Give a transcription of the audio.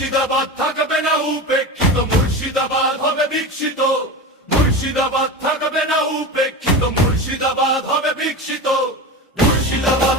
মুর্শিদাবাদ থাকবে না উপেক্ষিত, মুর্শিদাবাদ হবে বিকশিত। মুর্শিদাবাদ থাকবে না উপেক্ষিত, মুর্শিদাবাদ হবে বিকশিত। মুর্শিদাবাদ